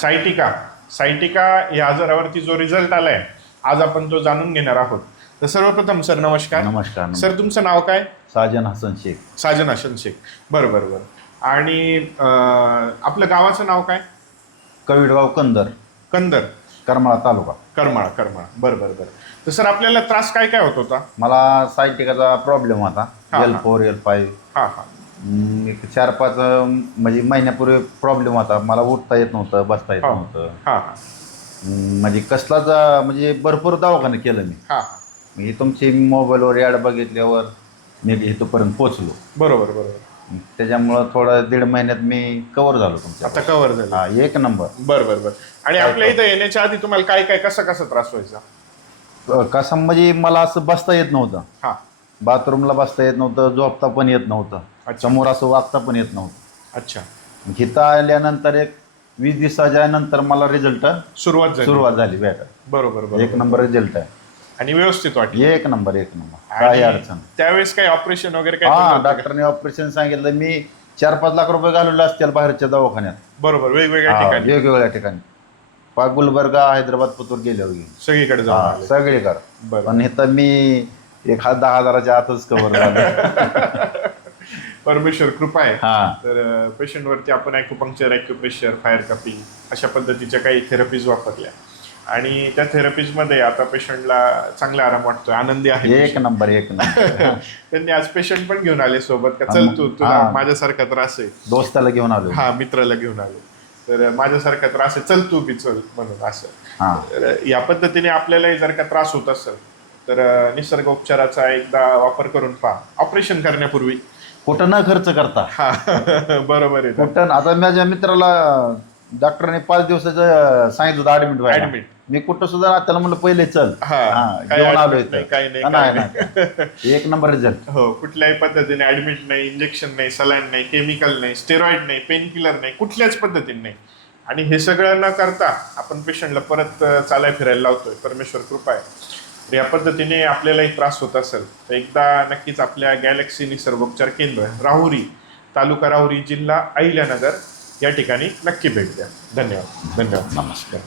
Sciatica. Sciatica या आजारावरती जो result आलाय आज आपण तो जाणून घेणार आहोत. तर सर्वप्रथम सर नमस्कार. नमस्कार सर तुमचं नाव काय? साजन हसन शेख. साजन हसन शेख. बरं बरं बरं. आणि अं, आपलं गावाचं नाव काय? कविडगाव कंदर. कंदर. करमाळा तालुका. करमाळा करमाळा. बरं बरं बरं. तर सर आपल्याला त्रास काय काय होत होता? मला सायटिकाचा प्रॉब्लेम होता. हा, एल हा. फोर एल फाईव्ह हां हां. एक चार पाच म्हणजे महिन्यापूर्वी प्रॉब्लेम होता. मला उठता येत नव्हतं बसता येत हो. नव्हतं. हां म्हणजे कसलाच अं, म्हणजे भरपूर दवाखाने केलं मी. हां म्हणजे तुमची मोबाईलवर ॲड बघितल्यावर मी इथपर्यंत पोचलो बरोबर बरोबर. त्याच्यामुळं थोडा दीड महिन्यात मी कवर झालो तुमच्या आता कव्हर झालं. हा एक नंबर बरं बरं बरं. आणि आपल्या इथं येण्याच्या आधी तुम्हाला काय काय कसा कसा त्रास व्हायचा? अं, कसं म्हणजे मला असं बसता येत नव्हतं. हां. बाथरूमला बसता येत नव्हतं झोपता पण येत नव्हतं. अच्छा. समोर असं वागता पण येत नव्हतं. अच्छा. इथं आल्यानंतर एक वीस दिवसाच्या नंतर मला रिझल्ट सुरुवात झाली. सुरुवात झाली भेटायला बरोबर एक नंबर रिझल्ट आहे. आणि व्यवस्थित वाटली. एक नंबर एक नंबर. काही आणि अडचण त्यावेळेस काही ऑपरेशन वगैरे काही हा केलं होतं का? डॉक्टरने ऑपरेशन सांगितलं मी चार पाच लाख रुपये घालवले असतील बाहेरच्या दवाखान्यात. बरोबर वेगवेगळ्या हा, ठिकाणी. वेगवेगळ्या ठिकाणी. पा गुलबर्गा हैदराबाद पुतूर गेले होते. सगळीकडे जाऊन हा, आले. सगळे कर बरं. पण इथं मी एक हा दहा हजाराच्या आतच कव्हर झालं. परमेश्वर कृपा आहे. हा. तर पेशंट वरती आपण ॲक्युपंक्चर ॲक्युप्रेशर फायर कपिंग अशा पद्धतीच्या काही थेरपीज वापरल्या. आणि त्या थेरपीजमध्ये आता पेशंटला चांगला आराम वाटतोय आनंदी आहे. एक. नंबर एक नंबर. त्यांनी आज पेशंट पण घेऊन आले सोबत का चल तू तुला हा. माझ्यासारखा त्रास आहे. दोस्ताला घेऊन आलो. हा मित्राला घेऊन आले. तर माझ्यासारखा त्रास आहे चल तू बी चल म्हणून असं. हा. तर या पद्धतीने आपल्यालाही जर का त्रास होत असेल तर निसर्ग उपचाराचा एकदा वापर करून पहा. ऑपरेशन करण्यापूर्वी कुठं न खर्च करता. हा बरोबर आहे. कुठं आता माझ्या मित्राला डॉक्टरने पाच दिवसाचं सांगितलं होतं ऍडमिट व्हायला. Admit. मी कुठं सुद्धा त्याला म्हणलं पहिले चल. हा, हा, काही घेऊन आलो admit इथं. नाही, काही नाही, काही नाही नाही. एक नंबर रिझल्ट हो कुठल्याही पद्धतीने ऍडमिट नाही इंजेक्शन नाही सलाईन नाही केमिकल नाही स्टेरॉइड नाही पेन किलर नाही कुठल्याच पद्धतीने नाही. आणि हे सगळं न करता आपण पेशंटला परत अं, चालाय फिरायला लावतोय. परमेश्वर कृपा आहे या पद्धतीने आपल्यालाही त्रास होत असेल तर एकदा नक्कीच आपल्या गॅलेक्सी निसर्गोपचार केंद्र राहुरी तालुका राहुरी जिल्हा अहिल्यानगर या ठिकाणी नक्की भेट द्या. धन्यवाद. धन्यवाद. नमस्कार.